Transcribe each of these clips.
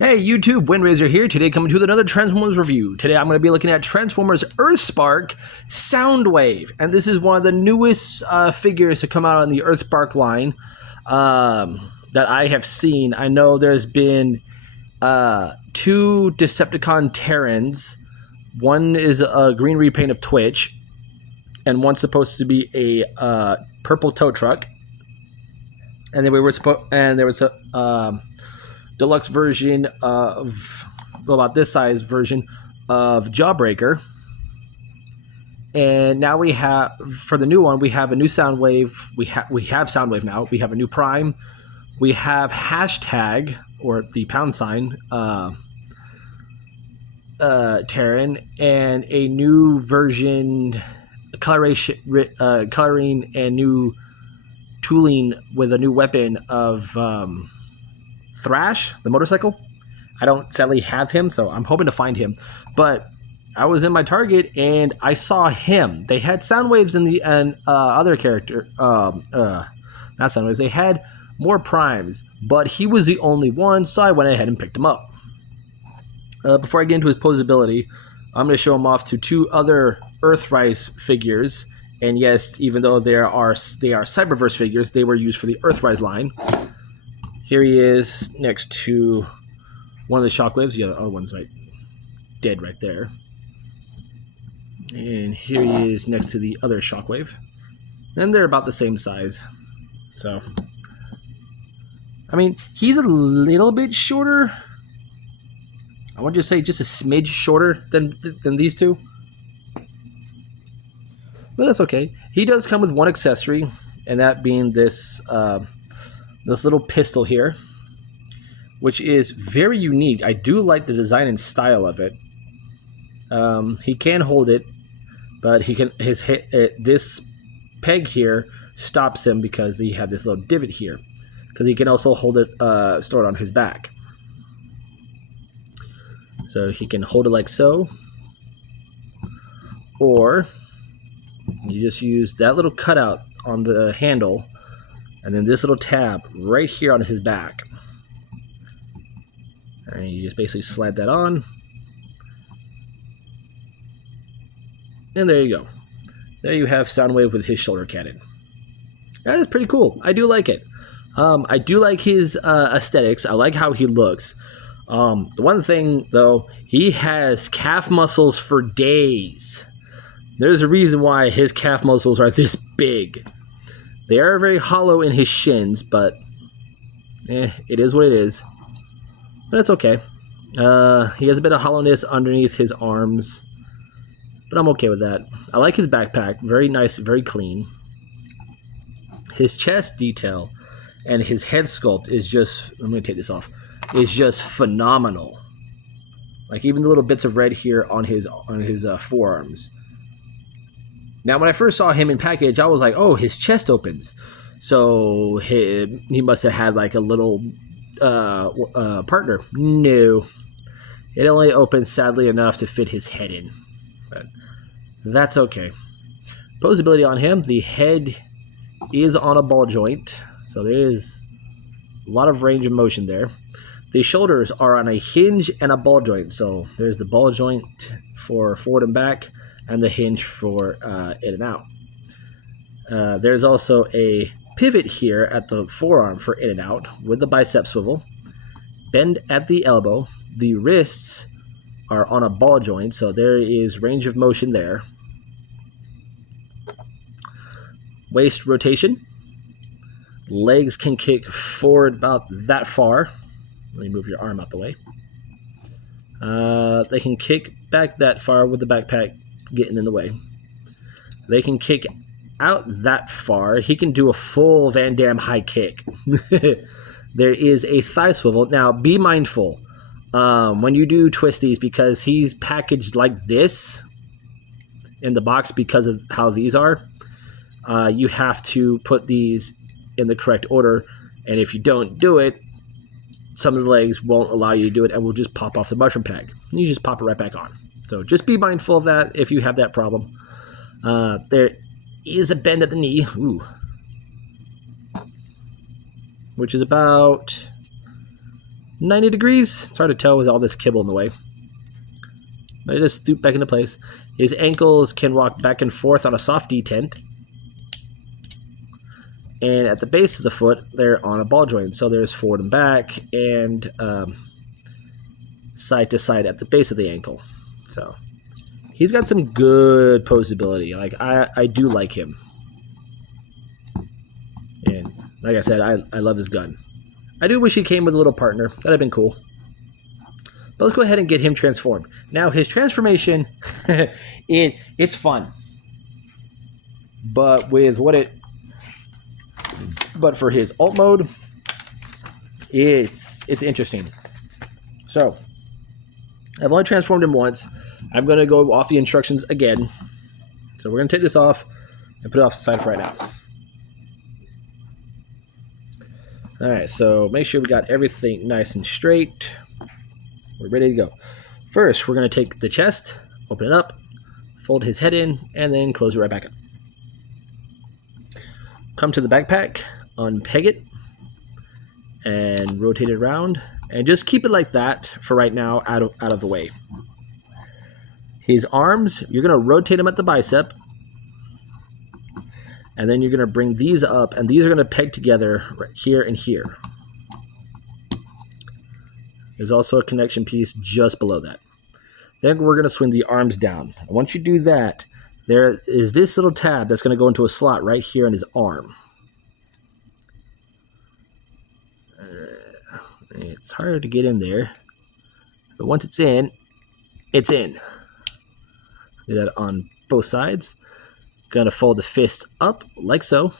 Hey YouTube, Windraiser here. Today coming to with another Transformers review. Today I'm going to be looking at Transformers Earthspark Soundwave. And this is one of the newest figures to come out on the Earthspark line that I have seen. I know there's been two Decepticon Terrans. One is a green repaint of Twitch. And one's supposed to be a purple tow truck. And then there was a deluxe version of, well, about this size version of Jawbreaker. And now we have, for the new one, we have a new Soundwave. We have Soundwave now. We have a new Prime. We have hashtag, or the pound sign, Terran, and a new version, coloring and new tooling with a new weapon of Thrash, the motorcycle. I don't sadly have him, so I'm hoping to find him. But I was in my Target and I saw him. They had Soundwaves in the other character, not Soundwaves. They had more Primes, but he was the only one, so I went ahead and picked him up. Before I get into his poseability, I'm going to show him off to two other Earthrise figures. And yes, even though they are Cyberverse figures, they were used for the Earthrise line. Here he is next to one of the Shockwaves. The other one's dead right there. And here he is next to the other Shockwave. And they're about the same size. So, I mean, he's a little bit shorter. I want to say just a smidge shorter than these two. But that's okay. He does come with one accessory, and that being this this little pistol here, which is very unique. I do like the design and style of it. He can hold it, but he can this peg here stops him because he have this little divot here. Because he can also hold it, store it on his back. So he can hold it like so, or you just use that little cutout on the handle, and then this little tab right here on his back. And you just basically slide that on. And there you go. There you have Soundwave with his shoulder cannon. That is pretty cool. I do like it. I do like his aesthetics. I like how he looks. The one thing, though, he has calf muscles for days. There's a reason why his calf muscles are this big. They are very hollow in his shins, but it is what it is. But that's okay. He has a bit of hollowness underneath his arms, but I'm okay with that. I like his backpack. Very nice, very clean. His chest detail and his head sculpt is just, I'm going to take this off, is just phenomenal. Like even the little bits of red here on his forearms. Now, when I first saw him in package, I was like, oh, his chest opens. So he must have had like a little partner. No. It only opens sadly enough to fit his head in. But that's okay. Poseability on him. The head is on a ball joint. So there is a lot of range of motion there. The shoulders are on a hinge and a ball joint. So there's the ball joint for forward and back, and the hinge for in and out. There's also a pivot here at the forearm for in and out with the bicep swivel. Bend at the elbow. The wrists are on a ball joint, so there is range of motion there. Waist rotation. Legs can kick forward about that far. Let me move your arm out the way. They can kick back that far with the backpack getting in the way. They can kick out that far. He can do a full Van Damme high kick. There is a thigh swivel. Now, be mindful when you do twisties, because he's packaged like this in the box because of how these are. You have to put these in the correct order, and if you don't do it, some of the legs won't allow you to do it and will just pop off the mushroom peg. You just pop it right back on. So just be mindful of that if you have that problem. There is a bend at the knee, which is about 90 degrees. It's hard to tell with all this kibble in the way. But it just stoop back into place. His ankles can rock back and forth on a soft detent. And at the base of the foot, they're on a ball joint. So there's forward and back and side to side at the base of the ankle. So he's got some good poseability. Like I do like him. And like I said, I love his gun. I do wish he came with a little partner. That'd have been cool. But let's go ahead and get him transformed. Now his transformation, it's fun. But for his alt mode, it's interesting. So I've only transformed him once. I'm going to go off the instructions again. So we're going to take this off and put it off the side for right now. All right, so make sure we got everything nice and straight. We're ready to go. First, we're going to take the chest, open it up, fold his head in, and then close it right back up. Come to the backpack, unpeg it, and rotate it around. And just keep it like that for right now, out of the way. His arms, you're going to rotate them at the bicep. And then you're going to bring these up, and these are going to peg together right here and here. There's also a connection piece just below that. Then we're going to swing the arms down. And once you do that, there is this little tab that's going to go into a slot right here in his arm. It's hard to get in there. But once it's in, it's in. Do that on both sides. Gonna fold the fist up like so.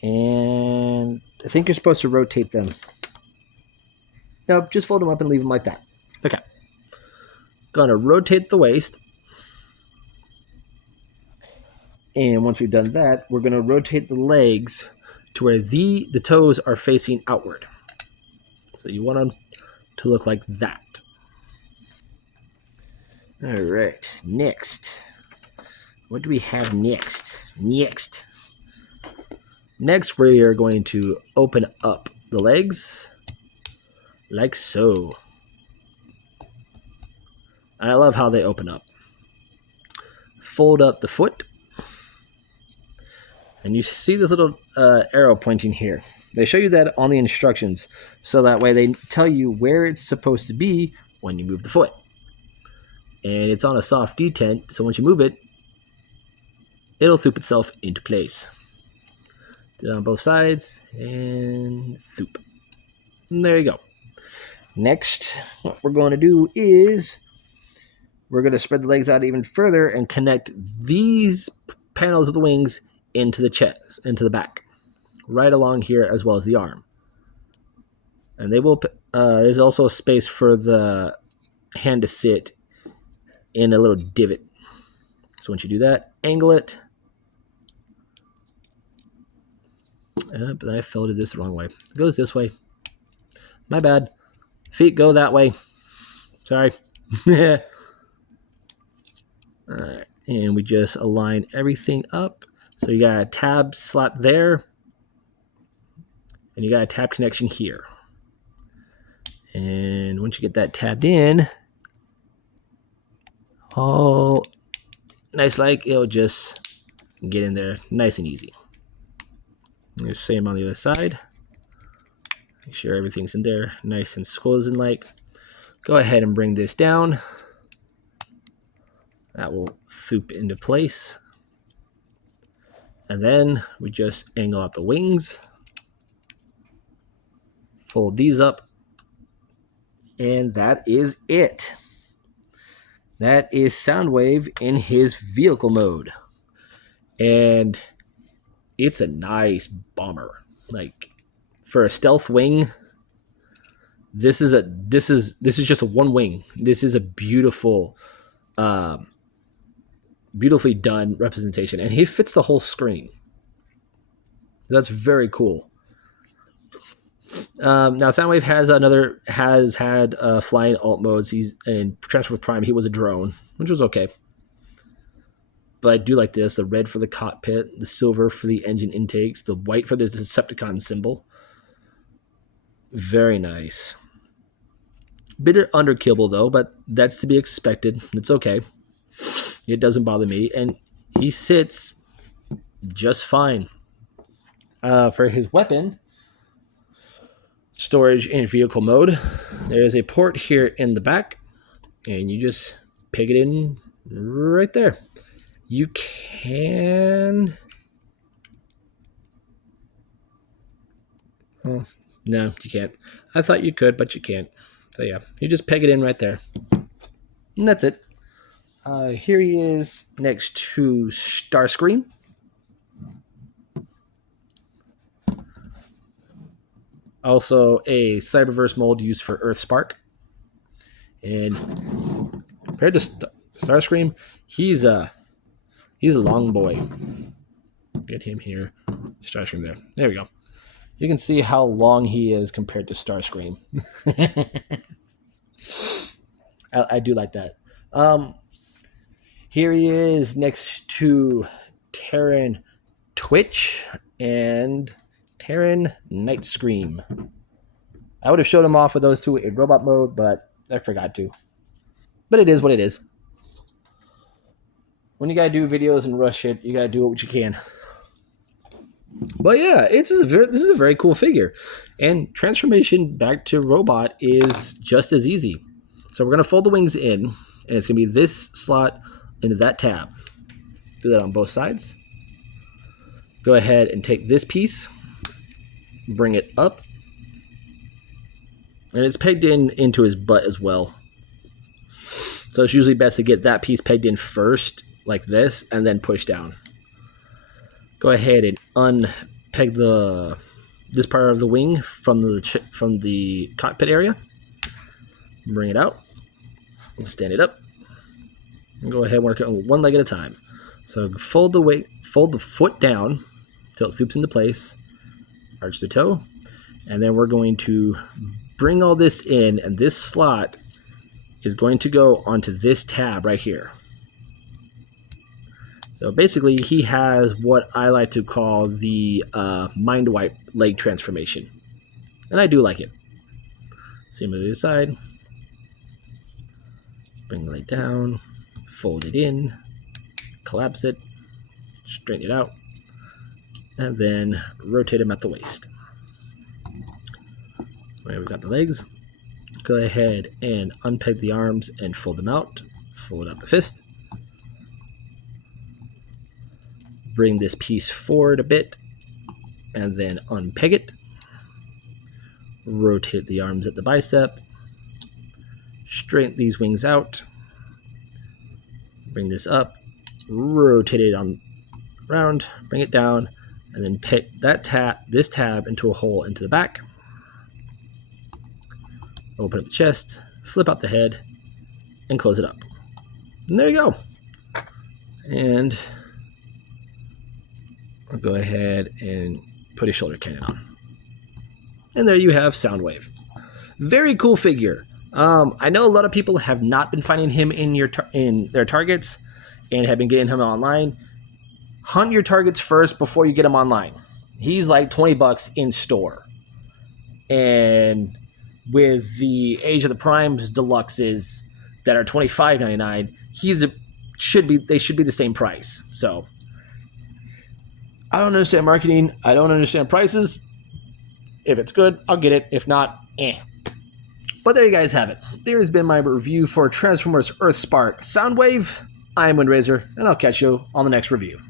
And I think you're supposed to rotate them. Nope, just fold them up and leave them like that. Okay. Gonna rotate the waist. And once we've done that, we're gonna rotate the legs to where the toes are facing outward. So you want them to look like that. All right, next. What do we have next? Next, we are going to open up the legs like so. I love how they open up. Fold up the foot. And you see this little arrow pointing here. They show you that on the instructions, so that way they tell you where it's supposed to be when you move the foot. And it's on a soft detent, so once you move it, it'll thoop itself into place. Do it on both sides, and thoop. And there you go. Next, what we're going to do is we're going to spread the legs out even further and connect these panels of the wings into the chest, into the back, right along here as well as the arm. And they will. There's also a space for the hand to sit in a little divot. So once you do that, angle it. But I folded this the wrong way. It goes this way. My bad. Feet go that way. Sorry. All right, and we just align everything up. So you got a tab slot there, and you got a tab connection here. And once you get that tabbed in, all nice like, it'll just get in there nice and easy. And the same on the other side. Make sure everything's in there nice and squozen like. Go ahead and bring this down. That will thoop into place. And then we just angle out the wings. Fold these up. And that is it. That is Soundwave in his vehicle mode. And it's a nice bomber. Like, for a stealth wing, this is just a one wing. This is a beautiful beautifully done representation, and he fits the whole screen. That's very cool. Now Soundwave has had flying alt modes. He's in Transformers Prime. He was a drone, which was okay. But I do like this: the red for the cockpit, the silver for the engine intakes, the white for the Decepticon symbol. Very nice. Bit of underkibble though, but that's to be expected. It's okay. It doesn't bother me, and he sits just fine. For his weapon storage in vehicle mode, there's a port here in the back, and you just peg it in right there. You can... Oh, no, you can't. I thought you could, but you can't. So yeah, you just peg it in right there. And that's it. Here he is next to Starscream. Also a Cyberverse mold used for Earthspark. And compared to Starscream, he's a long boy. Get him here. Starscream there. There we go. You can see how long he is compared to Starscream. I do like that. Here he is next to Terran Twitch and Terran Night Scream. I would have showed him off with those two in robot mode, but I forgot to. But it is what it is. When you gotta do videos and rush it, you gotta do what you can. But yeah, this is a very cool figure. And transformation back to robot is just as easy. So we're going to fold the wings in, and it's going to be this slot into that tab. Do that on both sides. Go ahead and take this piece, bring it up, and it's pegged into his butt as well. So it's usually best to get that piece pegged in first, like this, and then push down. Go ahead and unpeg this part of the wing from the cockpit area. Bring it out. And stand it up. And go ahead and work it on one leg at a time. So fold the foot down till it swoops into place. Arch the toe. And then we're going to bring all this in, and this slot is going to go onto this tab right here. So basically, he has what I like to call the mind wipe leg transformation. And I do like it. Same to the other side. Bring the leg down, fold it in, collapse it, straighten it out, and then rotate them at the waist. Right, we've got the legs. Go ahead and unpeg the arms and fold them out. Fold out the fist. Bring this piece forward a bit, and then unpeg it. Rotate the arms at the bicep. Straighten these wings out. Bring this up. Rotate it on around. Bring it down, and then peg this tab into a hole into the back. Open up the chest. Flip out the head, and close it up. And there you go. And I'll go ahead and put a shoulder cannon on. And there you have Soundwave. Very cool figure. I know a lot of people have not been finding him in their targets and have been getting him online. Hunt your targets first before you get him online. He's like $20 in store. And with the Age of the Primes deluxes that are $25.99, they should be the same price. So I don't understand marketing. I don't understand prices. If it's good, I'll get it. If not, eh. But there you guys have it. There has been my review for Transformers Earthspark Soundwave. I'm Windrazor, and I'll catch you on the next review.